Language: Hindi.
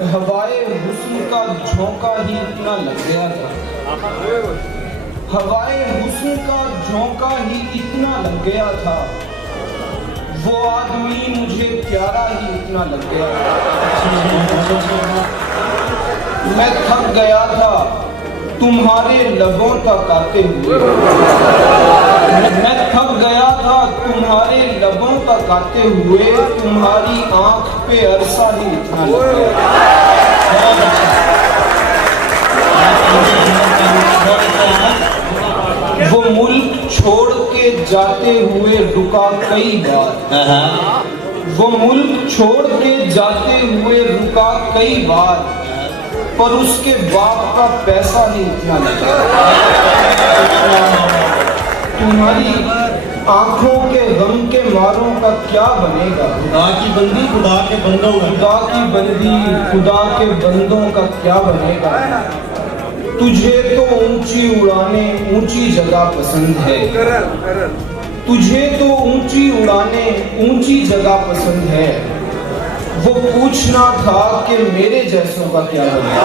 हवाए हुस्न का झोंका ही इतना लग गया था, हवाए हुस्न का झोंका ही इतना लग गया था, वो आदमी मुझे प्यारा ही इतना लग गया था। मैं थक गया था तुम्हारे लबों तक आते हुए, मैं थक गया था तुम्हारे लबों तक आते हुए, तुम्हारी आंख पे अरसा ही इतना लग गया। वो मुल्क छोड़ के जाते हुए रुका कई बार, वो मुल्क छोड़ के जाते हुए रुका कई बार, पर उसके बाप का पैसा ही इतना लगा। तुम्हारी आंखों के गम के मारों का क्या बनेगा, खुदा की बंदी खुदा के बंदों का, खुदा की बंदी खुदा के बंदों का क्या बनेगा। तुझे तो ऊंची उड़ाने ऊंची जगह पसंद है, तुझे तो ऊंची उड़ाने ऊंची जगह पसंद है, वो पूछना था कि मेरे जैसों का क्या बनेगा।